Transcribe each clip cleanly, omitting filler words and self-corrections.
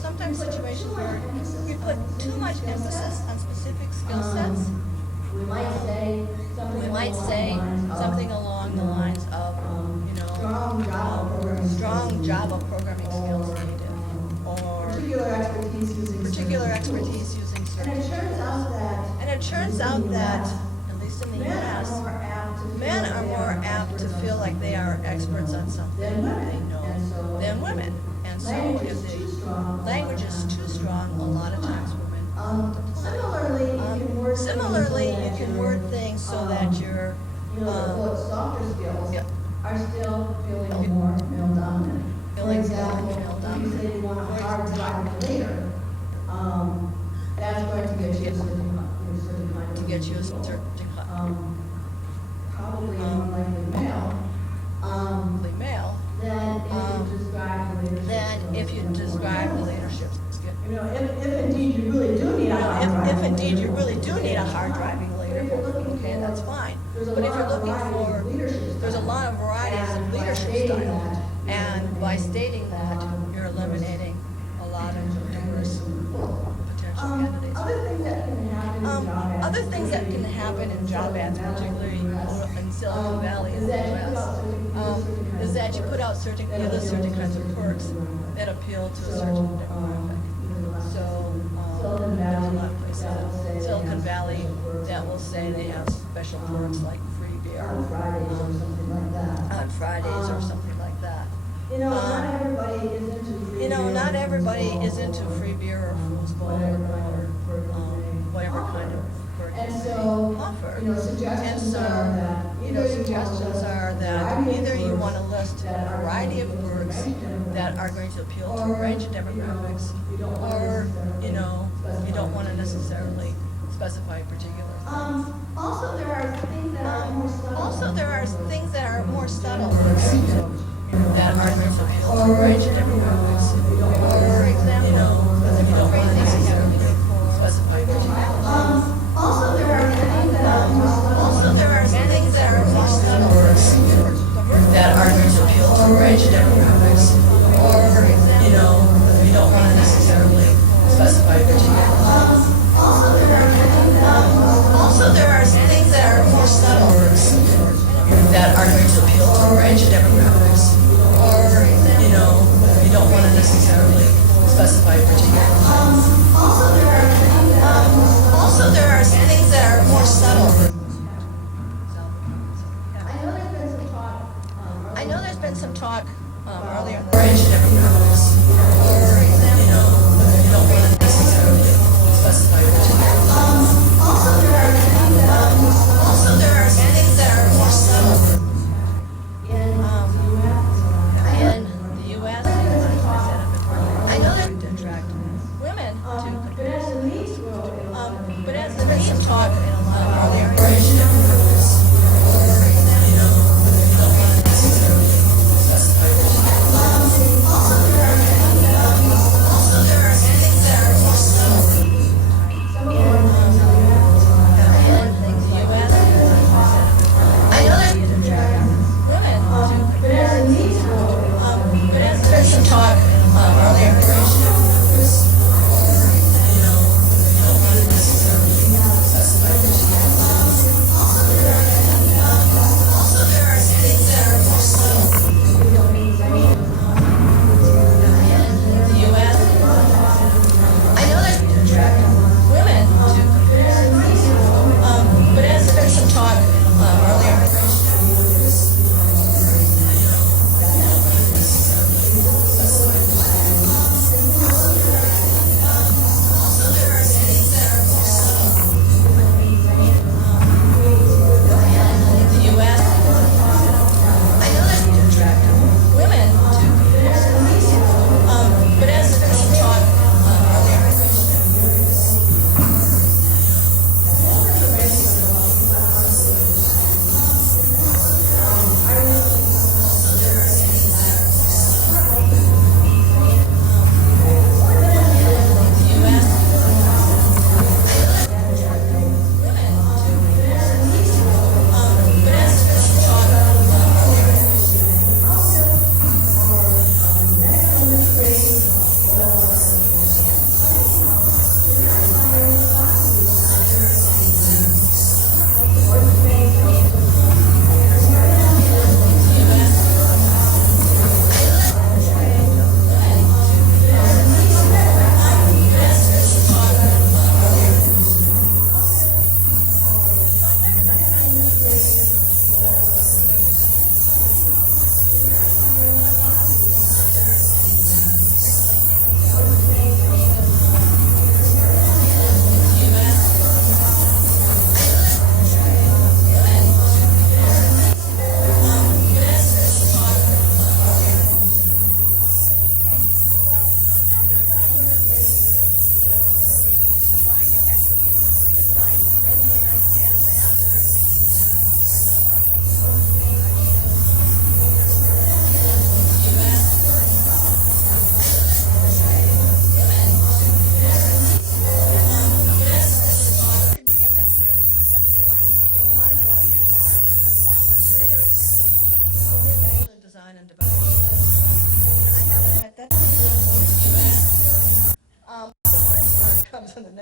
sometimes situations where we put too much emphasis on specific skill sets. We might say something along the lines of, strong Java programming skills needed, or particular expertise using CERTs. And it turns out that, at least in the U.S., men are more apt to feel like they are experts on something that they know than women. And so if the language is too strong, a lot of times women Similarly, you can word things so that you're softer skills are still feeling more male dominant. For example, if you say you want a hard driver later, that's going to get you a certain kind of probably more likely male. Then if you describe the leadership skill. If indeed you really do need a hard driver. If indeed you really do need a hard driving later, okay, that's fine. But if you're looking for, there's a lot of varieties of leadership styles, and by stating that, you're eliminating a lot of diverse potential candidates. Other things that can happen in job ads, particularly in Silicon Valley in the US, is that you put out certain kinds of perks that appeal to a certain demographic. So there's a lot of places in Silicon Valley that will say they have special perks like free beer On Fridays or something like that. on Fridays or something like that. Not everybody is into free beer. Not everybody is into free beer or foosball or whatever kind of perk And they so, offer. suggestions are that either you want to list a variety of perks that are going to appeal to a range of demographics, or you don't want to necessarily specify particular things. Also, there are things that are more subtle. Also, there are things that are more subtle that are going to appeal to a range of demographics. For example, you don't want to necessarily specify particular things. Also, there are things that are more subtle. Also, there are things that are more subtle that are going to appeal to a range of demographics. Or, you don't want to necessarily specify particular things. Also, there are things that are more subtle that are going to appeal to a range of demographics. Or, you don't want to necessarily specify particular things. Also, there are things that are more subtle. I know there's been some talk earlier in the range of demographics. Or, you don't want to necessarily specify particular things. Also, there are things that are more subtle. In the U.S., I know that to attract women to But as the needs grow, but as there's been some talk earlier in the range of demographics. Or, you don't want to necessarily specify particular things. Also, there are things that are more subtle. Talk earlier. Also, there are things that are more subtle. In the U.S., I know that to attract women to, but as there's some talk earlier.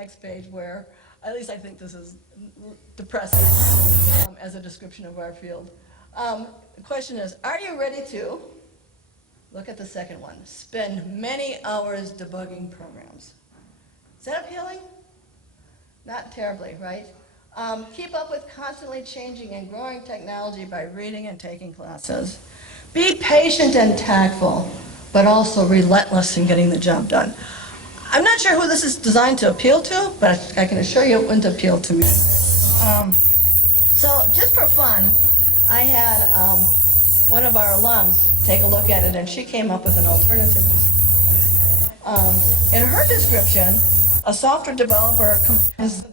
next page where, at least I think this is depressing as a description of our field. The question is, are you ready to, look at the second one, spend many hours debugging programs? Is that appealing? Not terribly, right? Keep up with constantly changing and growing technology by reading and taking classes. Be patient and tactful, but also relentless in getting the job done. I'm not sure who this is designed to appeal to, but I can assure you it wouldn't appeal to me. So just for fun, I had one of our alums take a look at it, and she came up with an alternative. In her description, a software developer combines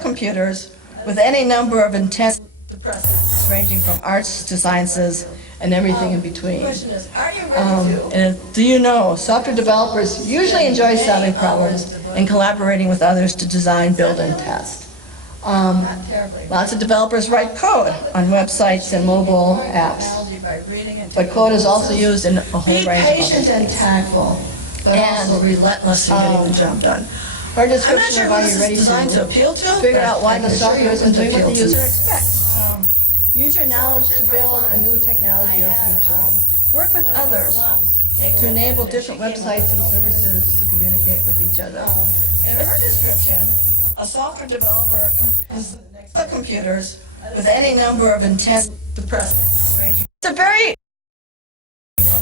computers with any number of intense depressants ranging from arts to sciences and everything in between. The question is, are you ready to? And do you know, software developers usually enjoy solving problems and collaborating with others to design, build, and test. Lots of developers write code on websites and mobile apps, but code is also used in a whole range of other things. Be patient and tactful, but also relentless in getting the job done. Our description of are you ready to figure out why the software isn't doing what the user expects. Use your knowledge to build a new technology or feature. Work with others to enable different websites and services to communicate with each other. In her description, a software developer combines computers with any number of intense depressants. It's a very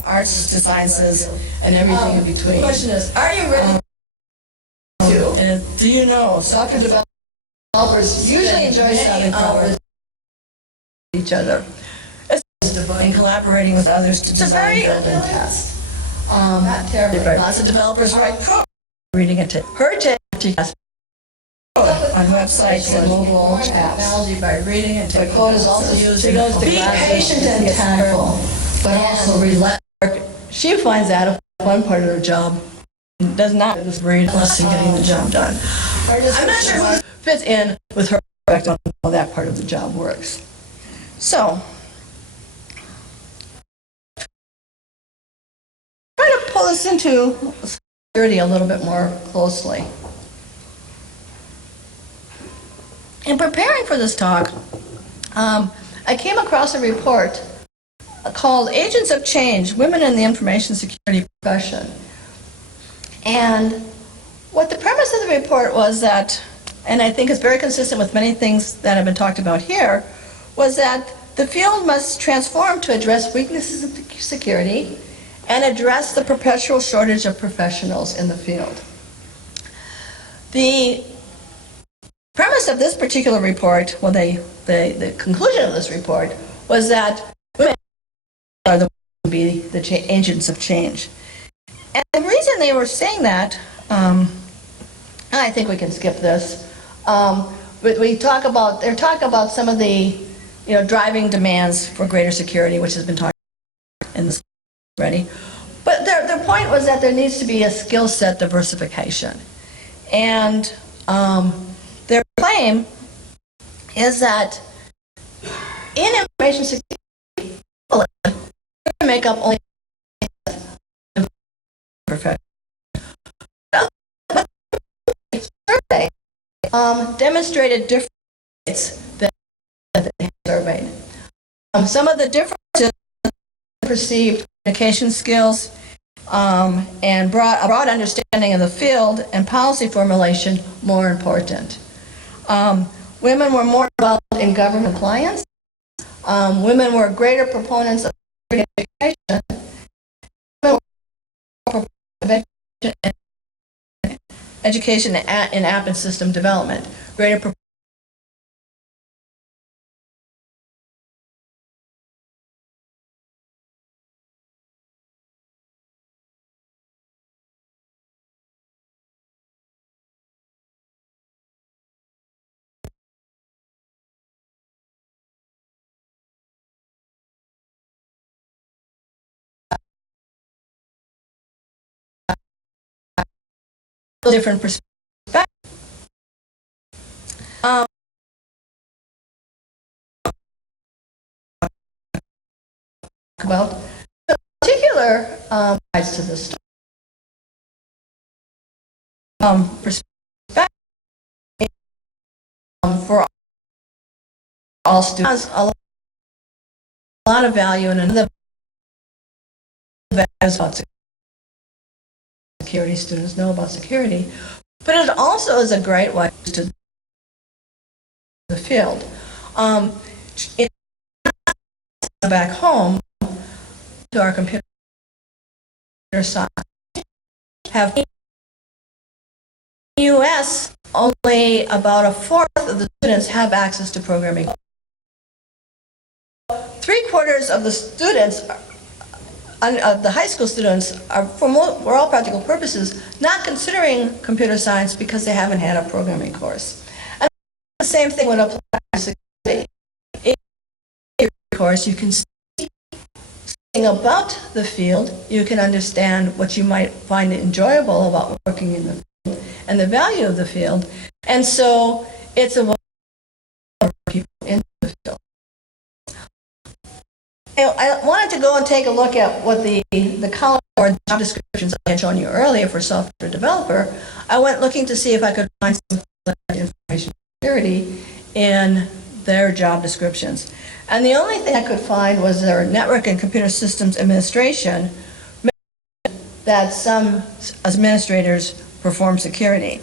arts to sciences and everything in between. The question is, are you ready to? And do you know, software developers usually enjoy solving problems with each other and collaborating with others to design, build, and test. Lots of developers write code, reading it to her test on websites and mobile apps. By reading it, the code is also used. She goes to be patient and tactful, but also relentless. She finds out one part of her job does not relentless in getting the job done. I'm not sure who fits in with her perspective on how that part of the job works. So, try to pull this into security a little bit more closely. In preparing for this talk, I came across a report called Agents of Change, Women in the Information Security Profession. And what the premise of the report was that, and I think it's very consistent with many things that have been talked about here, was that the field must transform to address weaknesses of security and address the perpetual shortage of professionals in the field. The premise of this particular report, well, the conclusion of this report was that women are the agents of change. And the reason they were saying that, I think we can skip this. But they're talking about some of the, driving demands for greater security, which has been talked about in this already. But their point was that there needs to be a skill set diversification, and their claim is that in information security, they make up only profession. Survey demonstrated differences that they surveyed. Some of the differences perceived communication skills and a broad understanding of the field and policy formulation more important. Women were more involved in government compliance. Women were greater proponents of education. Education in app and system development. Greater different perspectives. About the particular sides to this perspective. for all students. A lot of value, and another values about security. Students know about security, but it also is a great way to the field. Back home to our computer science have in the U.S. only about a fourth of the students have access to programming. 3/4 of the students, the high school students, are for all practical purposes not considering computer science because they haven't had a programming course. And the same thing would apply to security. In your course, you can see something about the field, you can understand what you might find enjoyable about working in the field and the value of the field, and so it's a way for people in the field. I wanted to go and take a look at what the college board job descriptions I had shown you earlier for software developer. I went looking to see if I could find some information security in their job descriptions. And the only thing I could find was their network and computer systems administration, that some administrators perform security.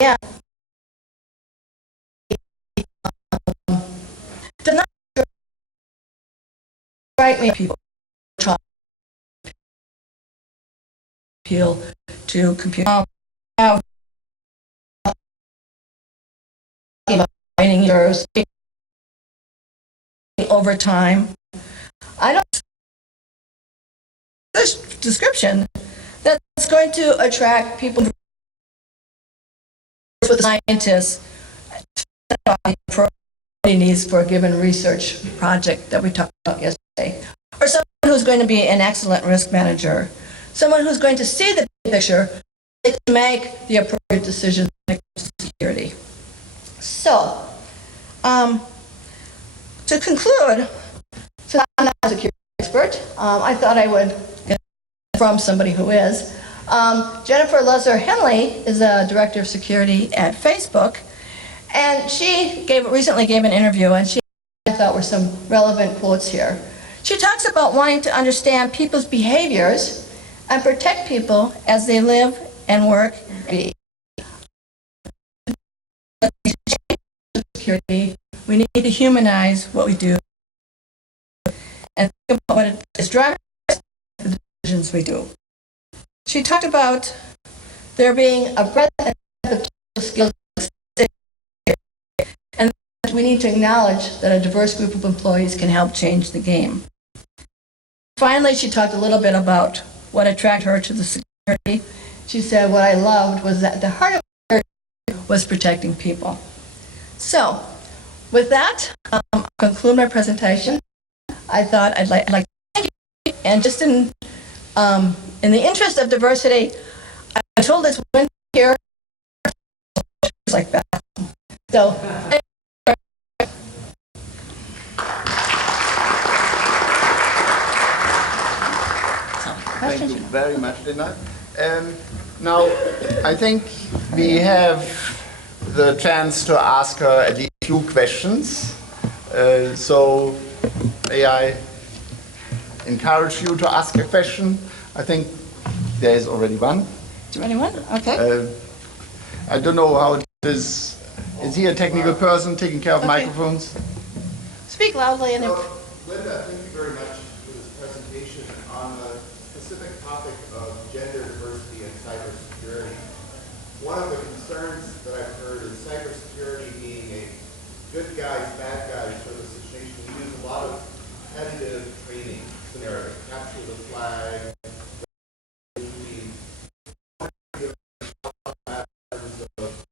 Yeah. Does not strike me people appeal to computer. Writing yours over time. I don't. This description that's going to attract people with scientists needs for a given research project that we talked about yesterday, or someone who's going to be an excellent risk manager, someone who's going to see the picture to make the appropriate decisions when it comes to security. So, to conclude, since I'm not a security expert, I thought I would get from somebody who is. Jennifer Lesser-Henley is a director of security at Facebook, and she recently gave an interview, and I thought were some relevant quotes here. She talks about wanting to understand people's behaviors and protect people as they live and work and be. Security, we need to humanize what we do and think about what it is driving the decisions we do. She talked about there being a breadth and depth of skills, and that we need to acknowledge that a diverse group of employees can help change the game. Finally, she talked a little bit about what attracted her to the security. She said what I loved was that the heart of security was protecting people. So, with that, I'll conclude my presentation. I thought I'd like to thank you, and just in the interest of diversity, I told this woman here like that. So, thank you very much, Linda. Now, I think we have the chance to ask her at least a few questions. So, may I encourage you to ask a question? I think there is already one. Is there anyone? Okay. I don't know how it is. Is he a technical person taking care of microphones? Speak loudly. And Linda, thank you very much for this presentation on a specific topic of gender diversity and cybersecurity. One of the concerns that I've heard is cybersecurity being a good guys, bad guys sort of situation. We use a lot of competitive training scenarios, capture the flag,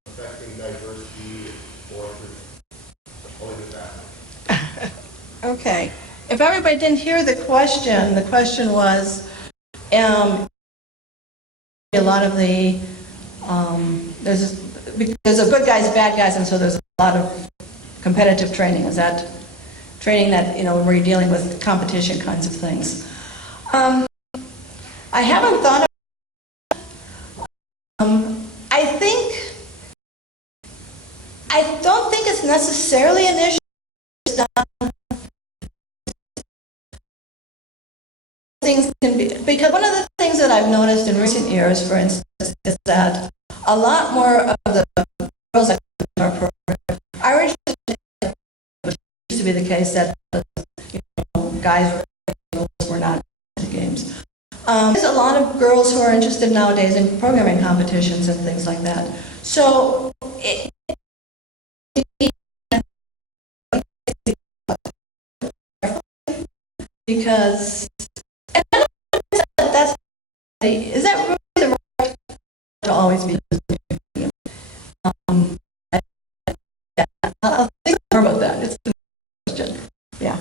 affecting diversity or only the that. okay. If everybody didn't hear the question was, a lot of the, there's a good guys, bad guys, and so there's a lot of competitive training. Is that training that, where you're dealing with competition kinds of things. I haven't thought of, I don't think it's necessarily an issue. Things can be, because one of the things that I've noticed in recent years, for instance, is that a lot more of the girls that are program are interested in it. It used to be the case that guys were not into games. There's a lot of girls who are interested nowadays in programming competitions and things like that. So because and I don't think that's is that really the right to always be I'll think more about that. It's a question. Yeah.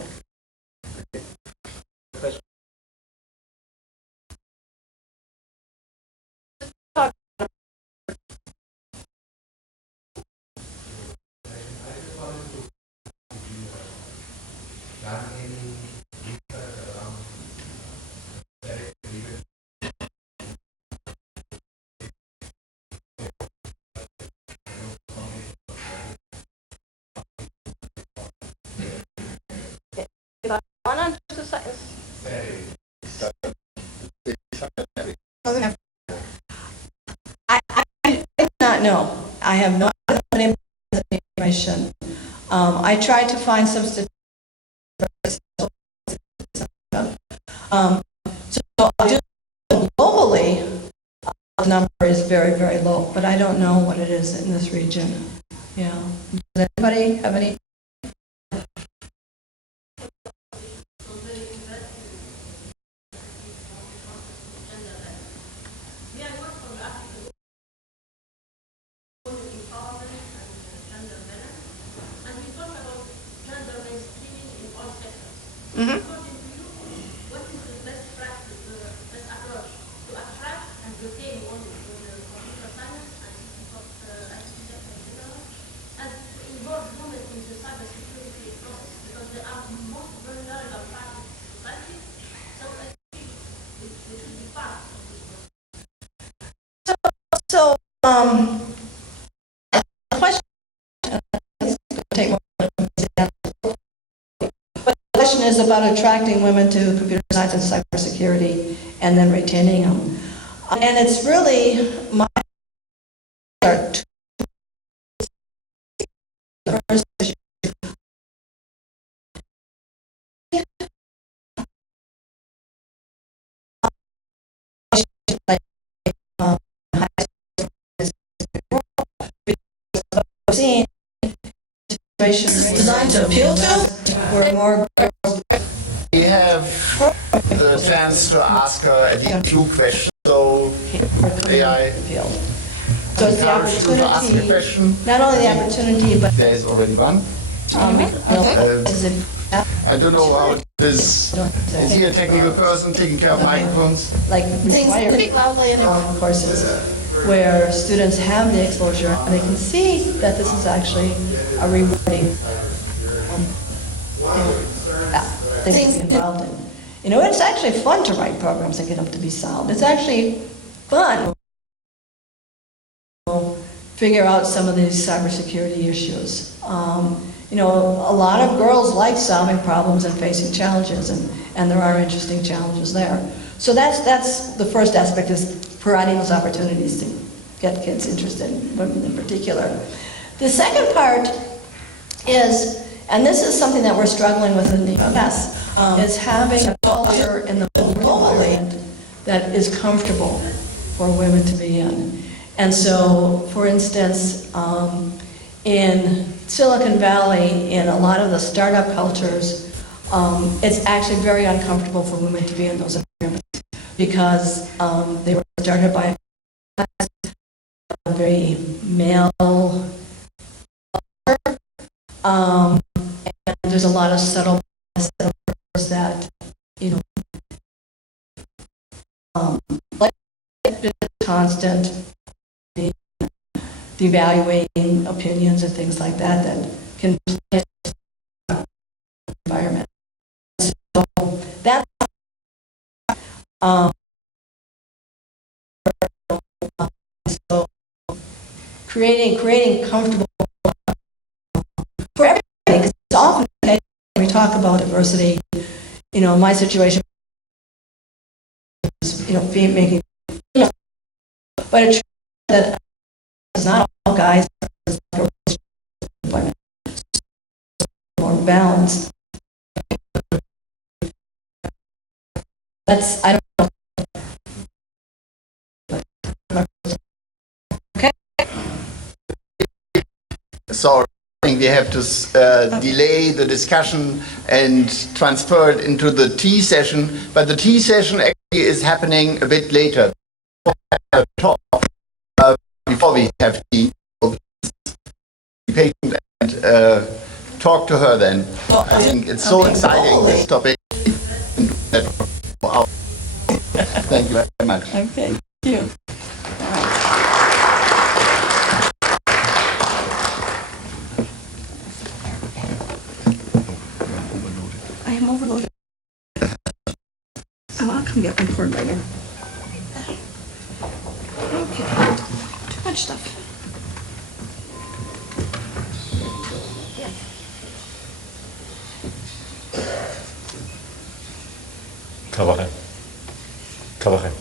On exercise. I do not know. I have no information. I tried to find some statistics. So globally, the number is very, very low, but I don't know what it is in this region. Yeah. Does anybody have any? So, the question, take more, but the question is about attracting women to computer science and cybersecurity and then retaining them. And it's really my first issue. Seen situations designed to appeal to where more girls. We have the chance to ask her a few questions. So, may I So it's the encourage you to ask a opportunity, question? not only the opportunity, but There is already one. I don't know how it is. Is he a technical person taking care of microphones? like things speak loudly in courses where students have the exposure and they can see that this is actually a rewarding things to be involved in. It's actually fun to write programs that get up to be solved. It's actually fun to figure out some of these cybersecurity issues. A lot of girls like solving problems and facing challenges, and there are interesting challenges there. So that's the first aspect, is providing those opportunities to get kids interested, women in particular. The second part is, and this is something that we're struggling with in the U.S., is having a culture in the globally that is comfortable for women to be in. And so, for instance, in Silicon Valley, in a lot of the startup cultures, it's actually very uncomfortable for women to be in those environments because they were started by a very male culture, and there's a lot of subtle that, like constant devaluating opinions and things like that can play So creating comfortable for everybody, because often when we talk about diversity, my situation is, making, but it's that it's not all guys, more balanced. I don't know. Okay. So I think we have to delay the discussion and transfer it into the tea session, but the tea session actually is happening a bit later. Before we have tea, so be patient and talk to her then. I think it's so exciting, this topic. Thank you very much. Okay, thank you. I am overloaded. I'll come get my cord later. Okay, too much stuff. Kawache. Kawache.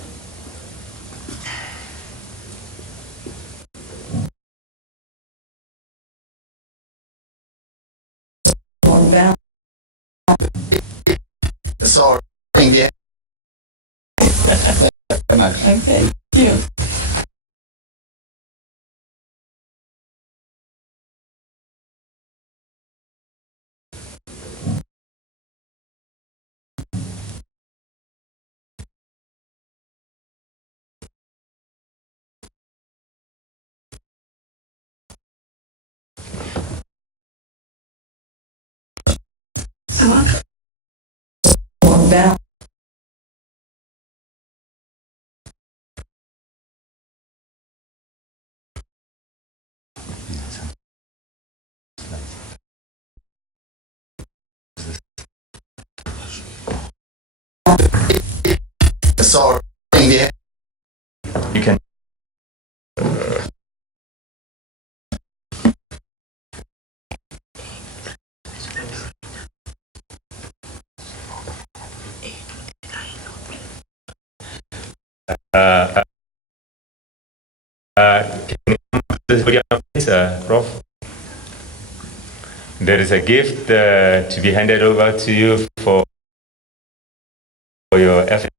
So thank you very much. Okay, thank you. So thank you. You can. Can you this video, please, Prof? There is a gift to be handed over to you for your effort.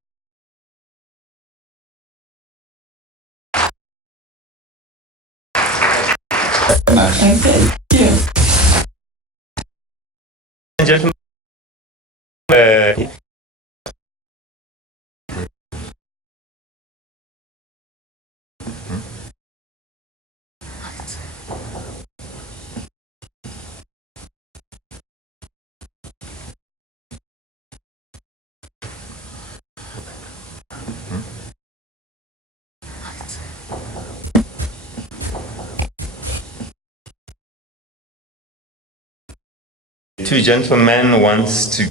Okay, thank you. Gentlemen, two gentlemen wants to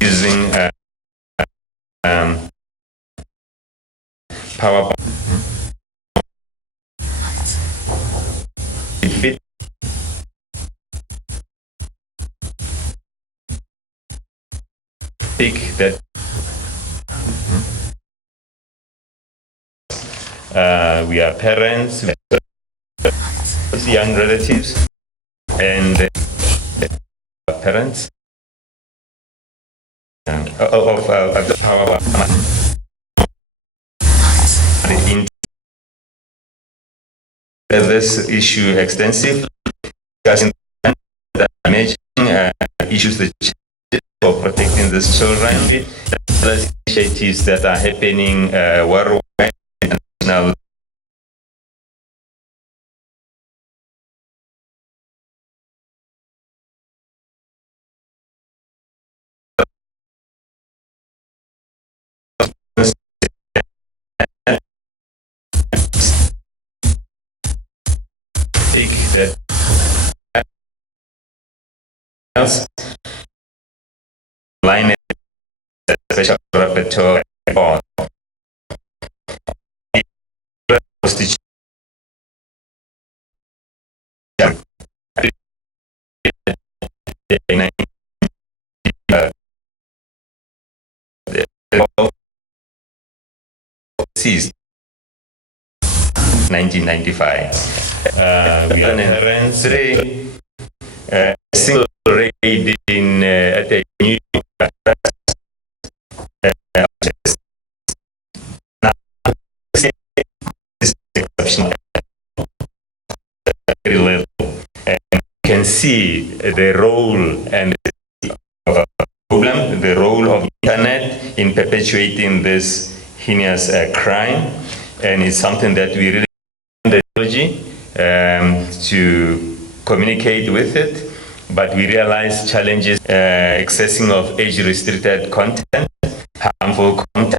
using power fit that we are parents, young relatives, and parents of the power in this issue extensive, discussing the imaging issues that for protecting these children, the initiatives that are happening worldwide and now. That else line special rapporteur on constitution. Ceased 1995. We ran three single raid in at a new level, and you can see the role and problem, the role of internet in perpetuating this heinous crime, and it's something that we really need technology to communicate with it, but we realize challenges, accessing of age-restricted content, harmful content,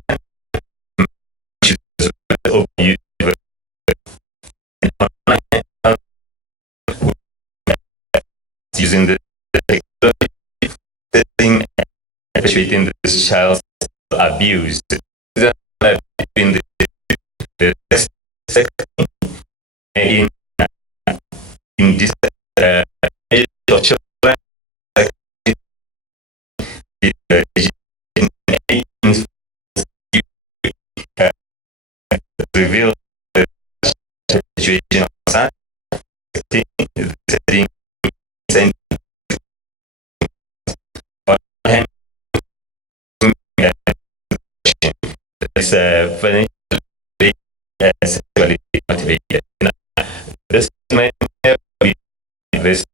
using the technology, perpetuating this child's abuse. In the in this age of children, reveal the situation of son, setting financially sexually motivated. This may be this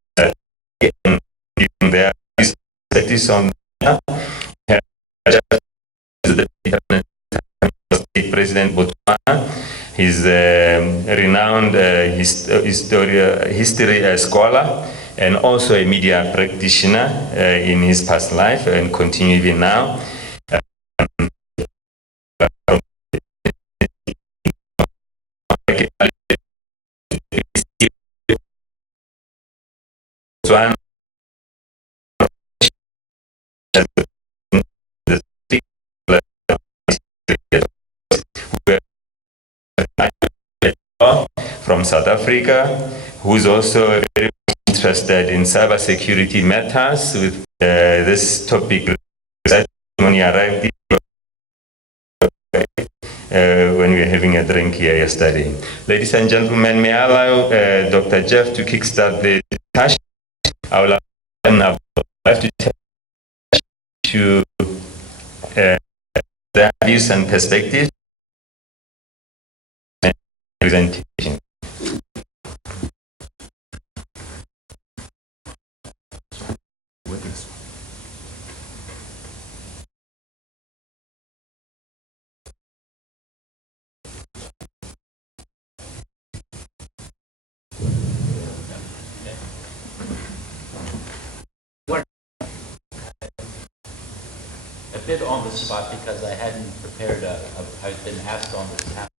their perspectives on the state president Botswana. He's a renowned history scholar and also a media practitioner in his past life and continue even now. Botswana from South Africa, who's also very interested in cybersecurity matters with this topic when he arrived when we were having a drink here yesterday. Ladies and gentlemen, may I allow Dr. Jeff to kickstart the discussion. I would like to take to their views and perspectives and presentation. A bit on the spot because I hadn't prepared I've been asked on this topic.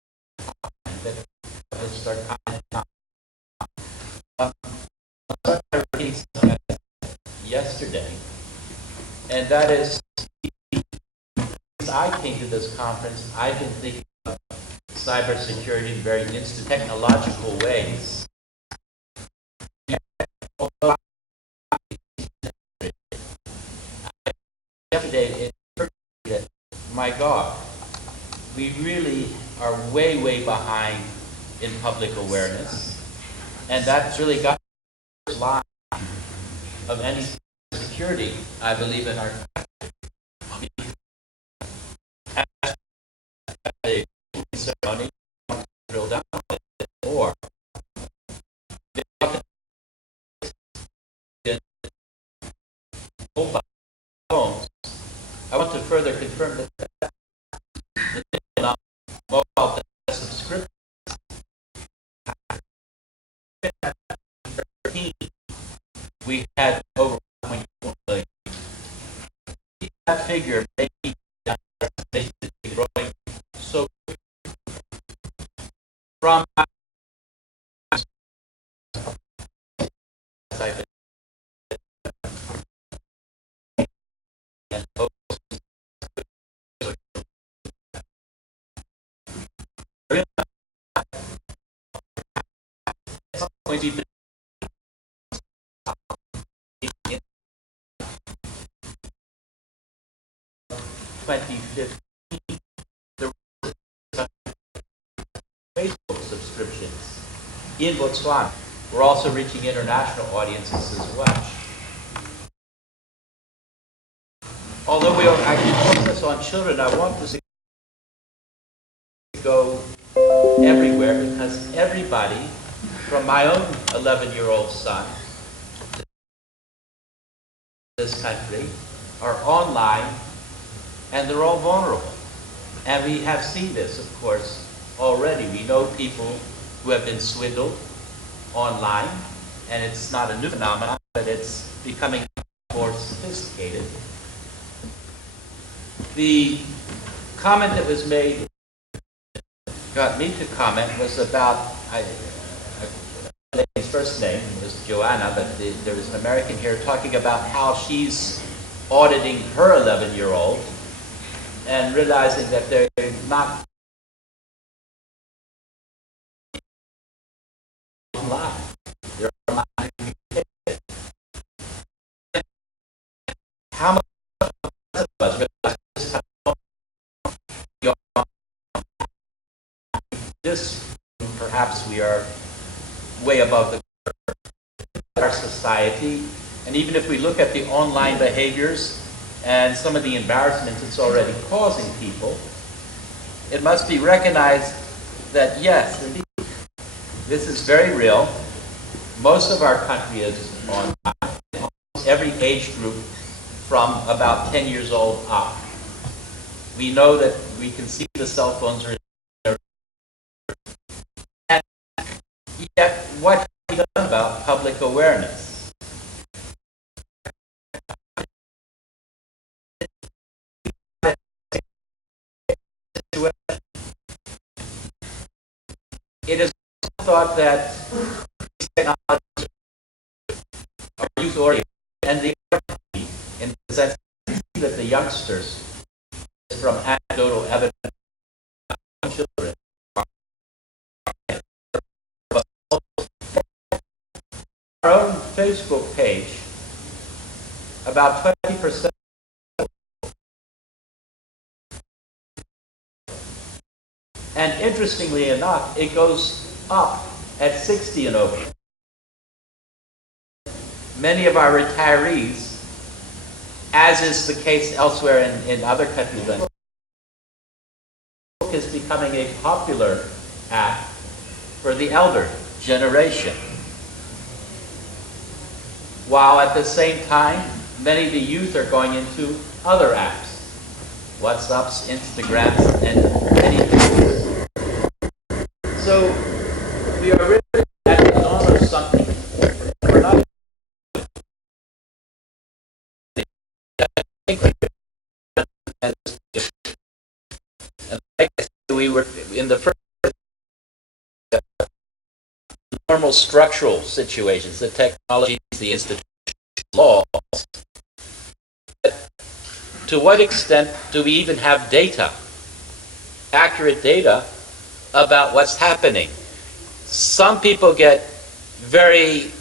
Let's start yesterday, and that is, since I came to this conference, I've been thinking of cybersecurity in very technological ways. Yesterday, it occurred to me that, my God, we really are way, way behind in public awareness, and that's really got the line of any security, I believe, in our ceremony, drill down or mobile phones. I want to further confirm that the mobile subscription we had over 1.1 million. That figure may be basically growing so from and going to be 2015, the Facebook subscriptions in Botswana. We're also reaching international audiences as well. Although we are actually focused on children, I want this to go everywhere because everybody, from my own 11-year-old son to this country, are online and they're all vulnerable. And we have seen this, of course, already. We know people who have been swindled online, and it's not a new phenomenon, but it's becoming more sophisticated. The comment that was made, got me to comment, was about, his first name was Joanna, but there was an American here talking about how she's auditing her 11-year-old and realizing that they're not online. They're online. How much of us realize this? Perhaps we are way above the our society, and even if we look at the online behaviors and some of the embarrassments it's already causing people, it must be recognized that yes, indeed, this is very real. Most of our country is online. Almost every age group from about 10 years old up. We know that we can see the cell phones are there. And yet, what have we done about public awareness? It is thought that technology are youth oriented, and the in the sense that the youngsters, from anecdotal evidence, children, our own Facebook page, about 20%. And interestingly enough, it goes up at 60 and over. Many of our retirees, as is the case elsewhere in other countries, Facebook is becoming a popular app for the elder generation. While at the same time, many of the youth are going into other apps. WhatsApps, Instagrams, and many things. So we are really at the dawn of something. We're not. And like I said, we were in the first normal structural situations, the technologies, the institutional laws. To what extent do we even have data, accurate data, about what's happening? Some people get very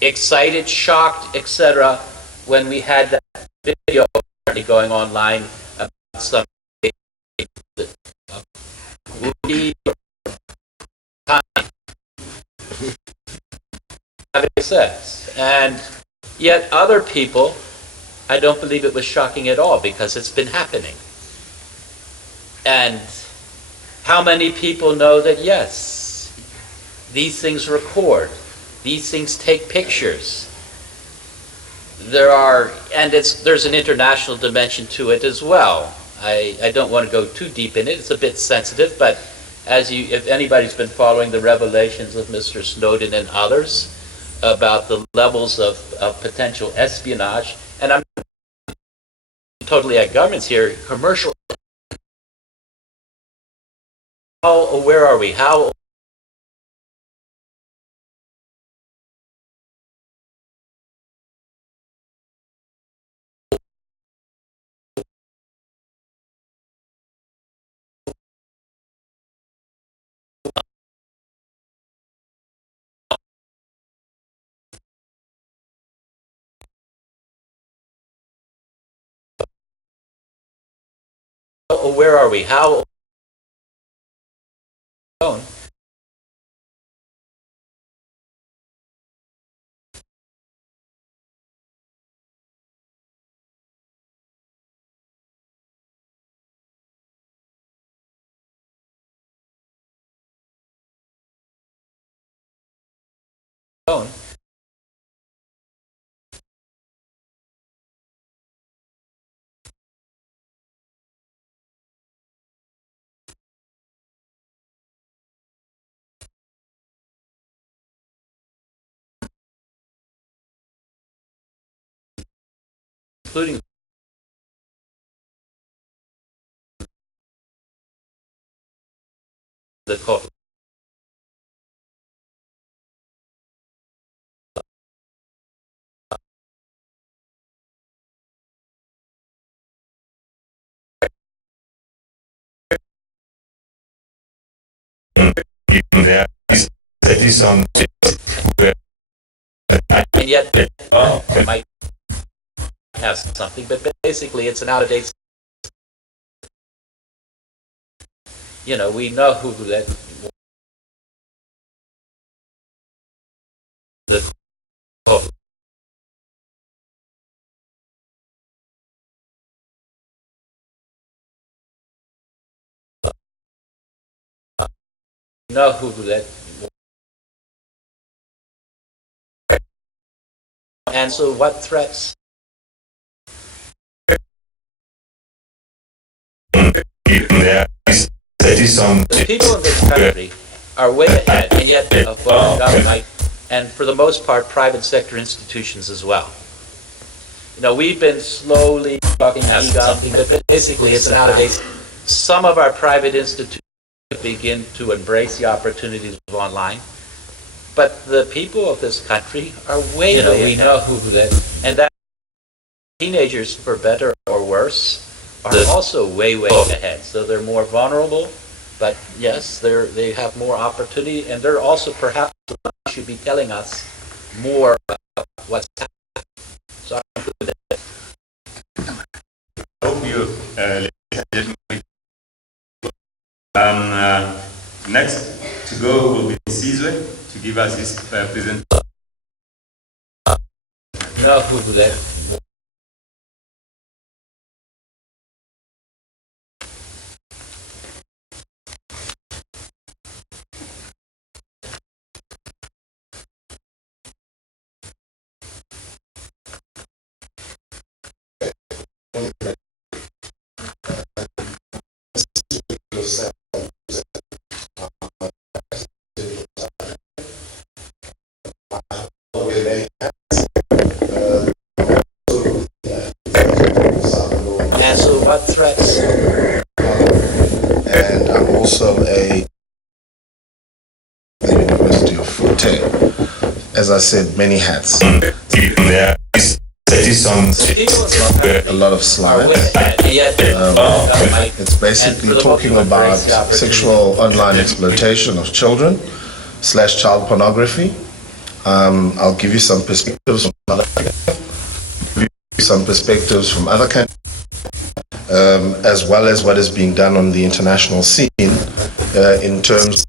excited, shocked, etc., when we had that video going online about some having sex. And yet other people, I don't believe it was shocking at all because it's been happening. And how many people know that yes, these things record, these things take pictures. There's an international dimension to it as well. I don't want to go too deep in it. It's a bit sensitive, but if anybody's been following the revelations of Mr. Snowden and others about the levels of potential espionage, and I'm totally at governments here, commercial. How aware are we? How where are we? How including the court. There is some And yet, it might have something, but basically it's an out-of-date. You know, we know who that. The know who that. And so, what threats? there is some The people in this country are way ahead, and yet of what the government, and for the most part, private sector institutions as well. You know, we've been slowly talking about something, but basically it's an out-of-date. Some of our private institutions begin to embrace the opportunities of online, but the people of this country are way ahead. We know who that, and that teenagers, for better or worse, are also way ahead. So they're more vulnerable, but yes, they have more opportunity, and they're also perhaps should be telling us more about what's happening. So I'm good with that. I hope you next to go will be Sizwe to give us his presentation. Know who that. And so what threats? And I'm also the University of Fontaine. As I said, many hats. There is some A lot of slang. It's basically talking about sexual online exploitation of children / child pornography. I'll give you some perspectives from other countries, as well as what is being done on the international scene in terms.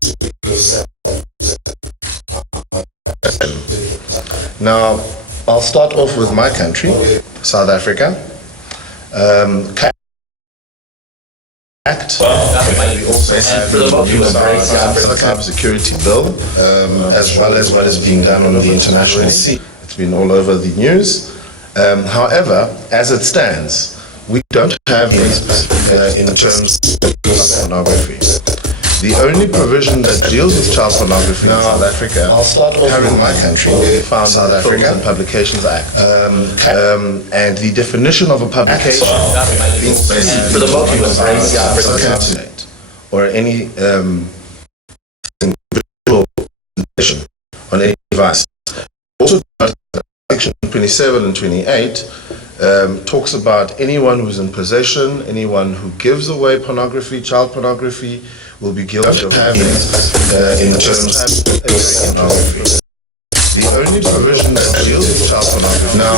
Now, I'll start off with my country, South Africa. Act. We also have the new cybersecurity bill, as well as what is being done on the international scene. It's been all over the news. However, as it stands, we don't have these in terms of pornography. The only provision that deals with child pornography in South Africa, I'll start off in my country, found South Africa and Publications Act. And the definition of a publication is basically talking about internet or any visual presentation on any device. Also, Section 27 and 28 talks about anyone who's in possession, anyone who gives away pornography, child pornography, will be guilty of having in terms of pornography. The only provision that deals with child pornography Now,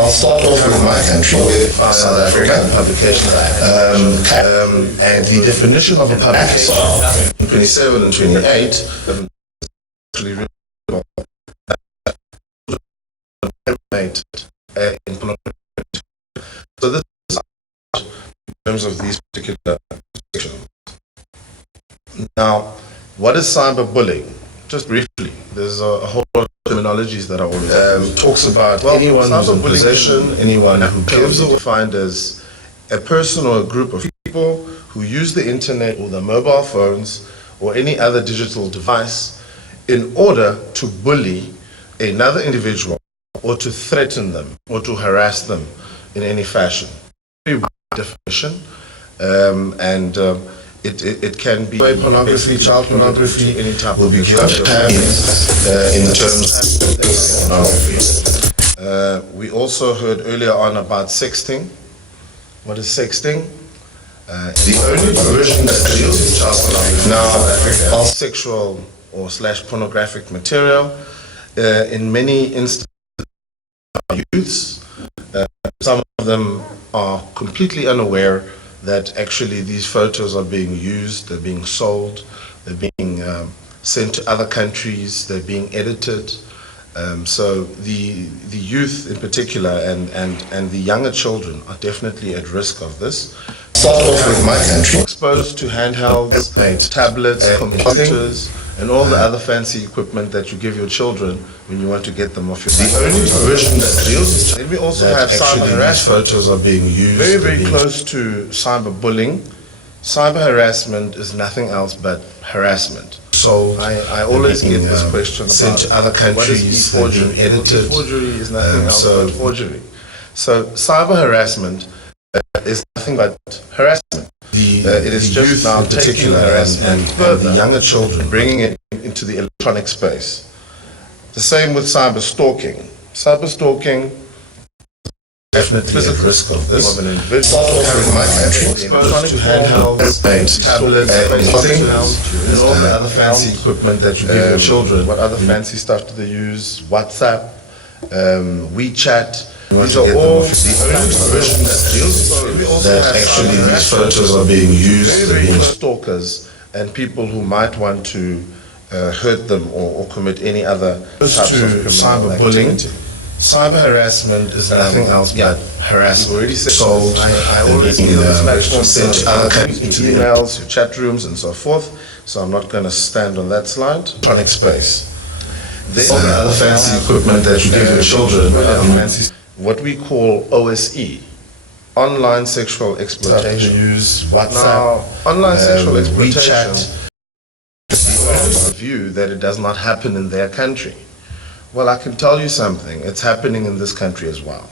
I'll start off with my country, with South Africa, Publications Act, and the definition of a publication, 27 and 28, actually really so this is in terms of these particular sections. Now, what is cyberbullying? Just briefly, there's a whole lot of terminologies that are always talks about anyone who's in possession, anyone who gives, or defined as a person or a group of people who use the internet or their mobile phones or any other digital device in order to bully another individual or to threaten them or to harass them in any fashion. Very wide definition, it can be pornography, child pornography, any type will be given in terms of pornography. We also heard earlier on about sexting. What is sexting? The only version that deals with child pornography now, all sexual or / pornographic material, in many instances, youths, some of them are completely unaware that actually these photos are being used, they're being sold, they're being sent to other countries, they're being edited. So the youth in particular and the younger children are definitely at risk of this. Start off with my country. Exposed to handhelds, tablets, computers, and all the other fancy equipment that you give your children when you want to get them off your phone. The only version that deals with. Then we also have cyber harassment. Photos are being used. Very close to cyberbullying. Cyber harassment is nothing else but harassment. So I always get this question about sent to other countries, forgery, edited. Forgery is nothing else but forgery. So cyber harassment is nothing but harassment. It is just now particular and the younger children bringing it into the electronic space. The same with cyber stalking. Cyber stalking definitely at risk of this. Of an individual in my country, exposed to handhelds, tablets, and all the other fancy equipment that you give your children. What other fancy stuff do they use? WhatsApp, WeChat. These are all the only version that deals that actually these photos are being used, they're being stalkers and people who might want to hurt them or commit any other types of criminal activity. Cyber harassment is nothing else but harassment. Already said sold. I always sent to other countries, emails, your chat rooms, and so forth. So I'm not going to stand on that slide. Electronic space. All the other fancy equipment that you give your children, what we call OSE, online sexual exploitation. Use WhatsApp, now, online sexual exploitation. WeChat. View that it does not happen in their country. Well, I can tell you something. It's happening in this country as well,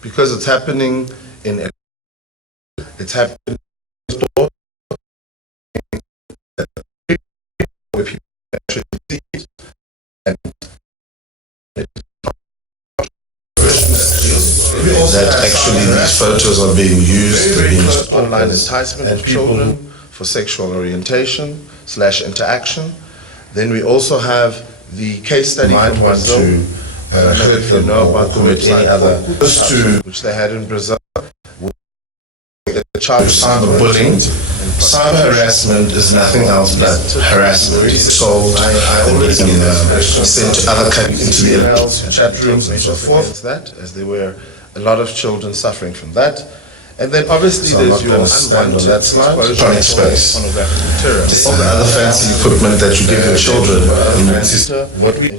because it's happening in. It's happening. Where people actually see it. That actually these photos are being used for online enticement and people for sexual orientation / interaction. Then we also have the case study might want to hurt them or commit any other, which they had in Brazil. The charge of cyberbullying. Cyber harassment is nothing else but harassment. Sold, I always sent to other countries into the emails, chat rooms, and so forth. That, as there were a lot of children suffering from that. And then obviously there's your stand on that slide, electronic space. All the other fancy equipment that you give your children.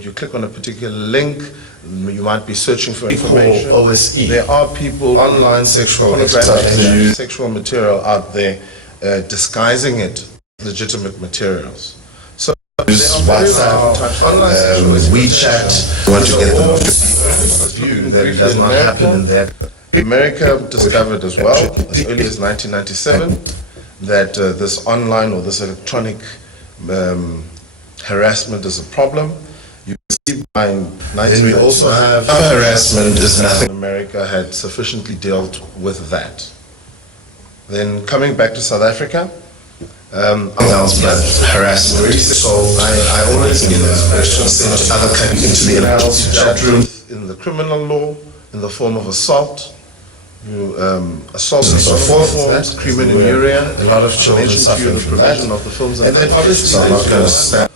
You click on a particular link, you might be searching for information. OSE. There are people, online sexual exploitation, sexual material out there disguising it legitimate materials. So WhatsApp, WeChat, you want to get them view that it does not happen in there. America discovered as well, as early as 1997, that this online or this electronic harassment is a problem. You see by 19, we also have harassment is nothing. America had sufficiently dealt with that. Then coming back to South Africa, else but harassment. So I always get those questions sent to other countries into the emails, chat rooms in the criminal law, the form of assault. Assault in four forms, criminal, a lot of children suffering from that. And then obviously,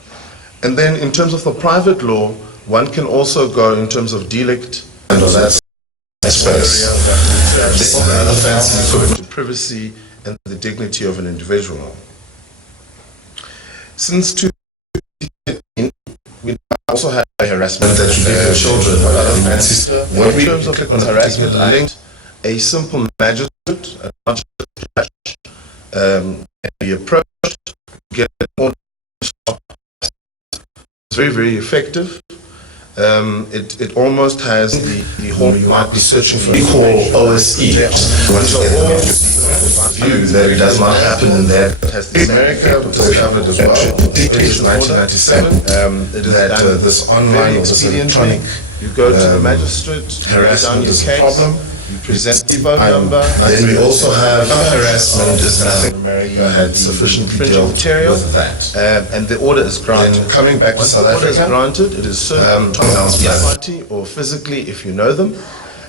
and then in terms of the private law, one can also go in terms of delegates. And that's space. Privacy and the dignity of an individual. Since 2015, we also have harassment that you give your children. What in terms of harassment, I linked a simple magistrate, a judge, be approached, get an order. It's very, very effective. It almost has the whole, you might be searching for, we call OSE, which are all view that it does not happen in that. In America, which is covered as well, it is 1997, that this online or this electronic, you go to the magistrate, harassment is a problem, you present the phone number, then we also have harassment is nothing. America had sufficiently dealt with that. And the order is granted. Then coming back to South Africa, is granted, it is served party or physically if you know them,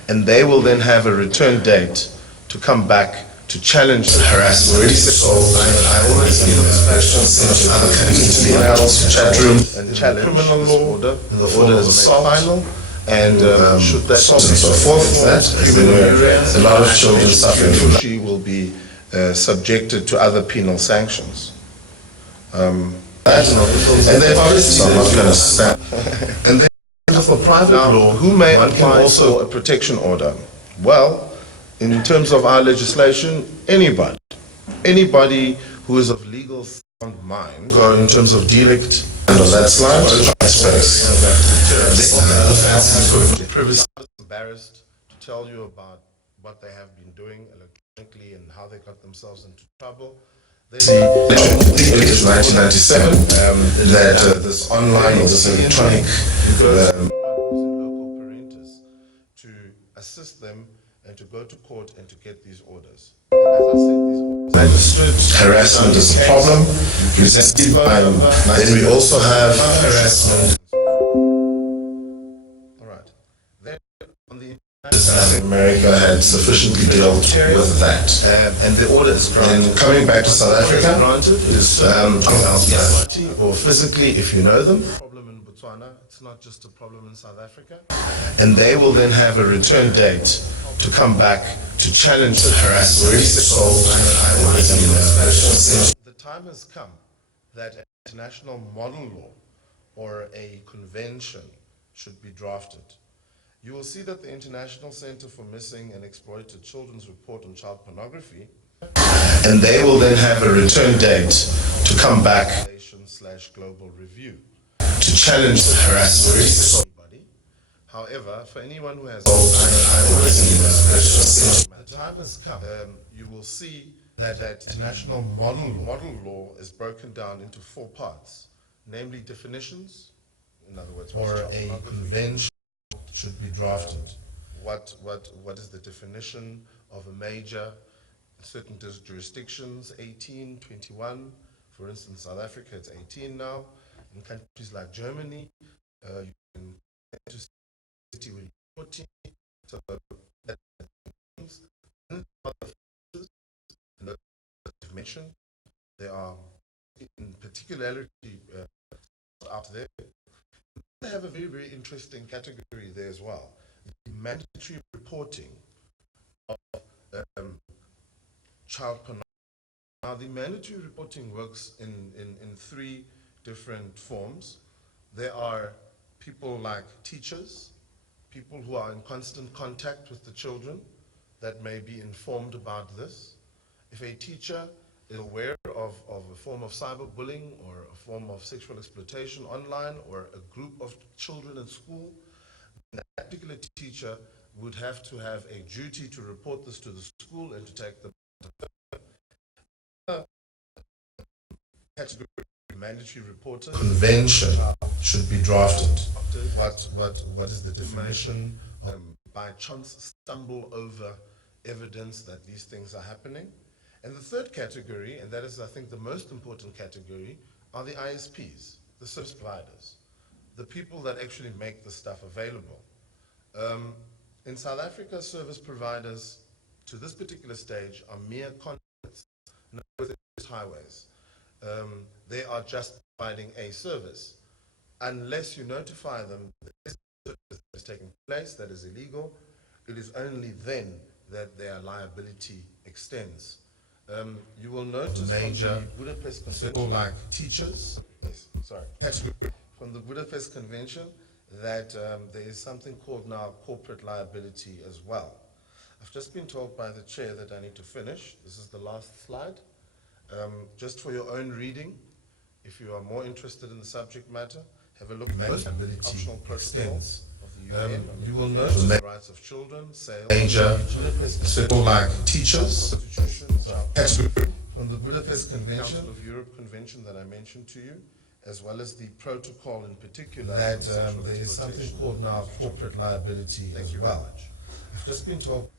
and they will then have a return date to come back to challenge the harassment. So I always give them questions into other emails, chat rooms, and challenge criminal law. The order is final. And should that so forth, a lot of children suffering from that. She will be subjected to other penal sanctions. And then obviously, I'm not going to stand. And then for private law, who may apply also a protection order? Well, in terms of our legislation, anybody who is of legal sound mind, or in terms of delict, and on that slide, privacy. Embarrassed to tell you about what they have been doing electronically and how they got themselves into trouble. They see, it is 1997 that this online, this electronic, local parentis to assist them and to go to court and to get these orders. As I said, these orders, magistrates, harassment is a problem. Then we also have harassment. All right. Then on the America had sufficiently dealt with that, and the order is granted. And coming back to South Africa, granted is or physically if you know them. Problem in Botswana, it's not just a problem in South Africa, and they will then have a return date to come back to challenge the harassment. The time has come that an international model law or a convention should be drafted. You will see that the International Center for Missing and Exploited Children's report on child pornography, and they will then have a return date to come back /global review to challenge the harassment. However, for anyone who has the time has come, you will see that international model law is broken down into 4 parts, namely definitions, in other words, or a convention should be drafted. What is the definition of a major in certain jurisdictions, 18, 21, for instance, South Africa, it's 18 now. In countries like Germany, you can to city with 14. So that means mentioned, there are in particularity out there. They have a very, very interesting category there as well. The mandatory reporting of child pornography. Now, the mandatory reporting works in 3 different forms. There are people like teachers, people who are in constant contact with the children that may be informed about this. If a teacher is aware of a form of cyberbullying or a form of sexual exploitation online or a group of children in school, that particular teacher would have to have a duty to report this to the school and to take the category mandatory reporter convention should be drafted. What is the definition? By chance stumble over evidence that these things are happening. And the third category, and that is I think the most important category, are the ISPs, the service providers, the people that actually make the stuff available. In South Africa, service providers to this particular stage are mere conduits, no highways. They are just providing a service. Unless you notify them that this service is taking place, that is illegal, it is only then that their liability extends. You will notice major from the Budapest Convention, like teachers, yes, sorry, from the Budapest Convention, that there is something called now corporate liability as well. I've just been told by the chair that I need to finish. This is the last slide. Just for your own reading, if you are more interested in the subject matter, have a look at the optional protocols of the UN. You will notice the rights of children, sales, major, like teachers, from the Budapest Convention of Europe Convention that I mentioned to you, as well as the protocol in particular, that there is something called now corporate liability as well. I've just been told.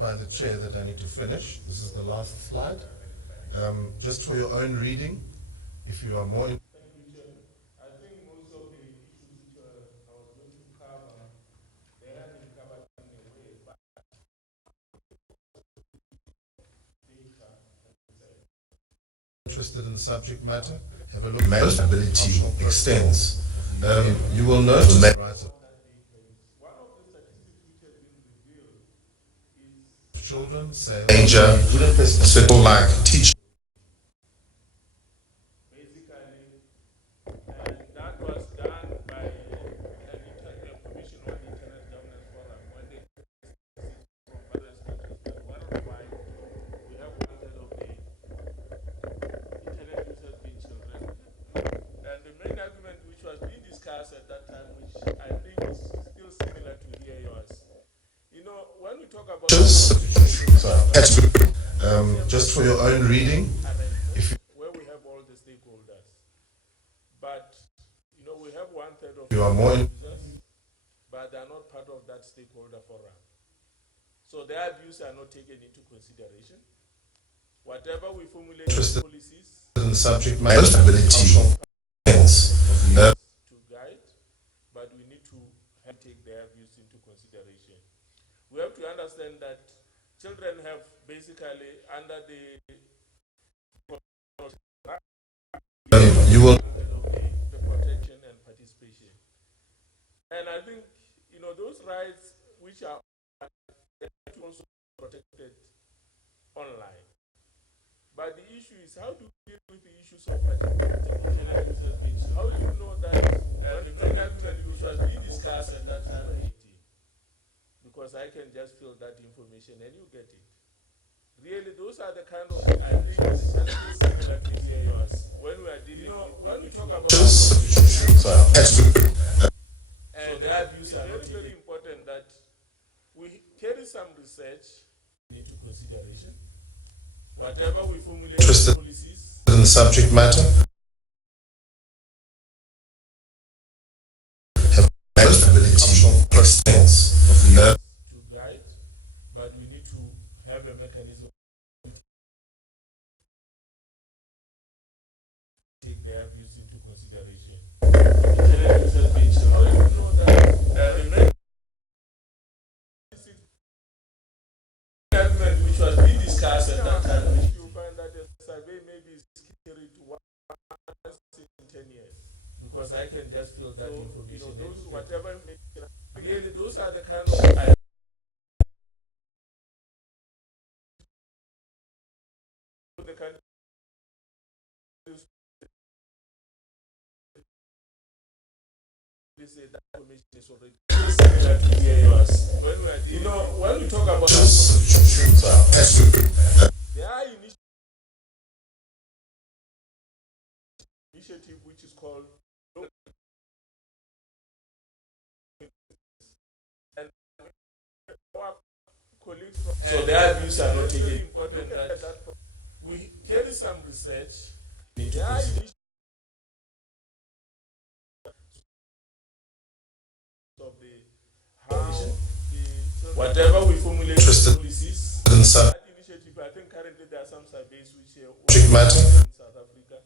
By the chair that I need to finish. This is the last slide. Just for your own reading, if you are more interested. I think most of the issues which I was going to cover, they have been covered in a way, but interested in the subject matter, have a look. Liability extends. You will notice one of the statistics which has been revealed is children, say major, like teachers. and that was done by a commission on the Internet Governance Forum when they from various countries. But one of why we have one third of the Internet users being children. And the main argument which was being discussed at that time, which I think is still similar to here yours. You know, when we talk about Just for your own reading, where we have all the stakeholders, but you know we have one third of you are more users, but they are not part of that stakeholder forum. So their views are not taken into consideration. Whatever we formulate Interested policies in the subject matter, ability to guide, but we need to take their views into consideration. We have to understand that children have basically under the you will the protection and participation. And I think, you know, those rights which are also protected online. But the issue is how to deal with the issues of internet users. How do you know that the main argument which was being discussed at that time, because I can just fill that information and you get it. Really, those are the kind of, I think, similar to yours. When we are dealing, you know, when we talk about and their views are very, very important that we carry some research into consideration. Whatever we formulate policies in the subject matter, have ability to guide, but we need to have a mechanism to take their views into consideration. Internet users being sure. How do you know that the argument which was being discussed at that time, which you find that the survey maybe is carried to once in 10 years, because I can just fill that information. You know, those whatever, really, those are the kind of the kind they say that information is already similar to yours. When we are dealing, you know, when we talk about there are initiative which is called and our colleagues from so their views are not taken. Important that we carry some research. There are of the how the whatever we formulate policies. That initiative, I think currently there are some surveys which in South Africa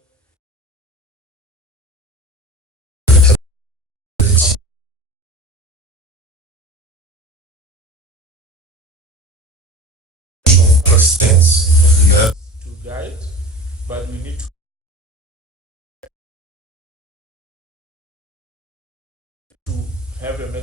guide, but we need to have a mechanism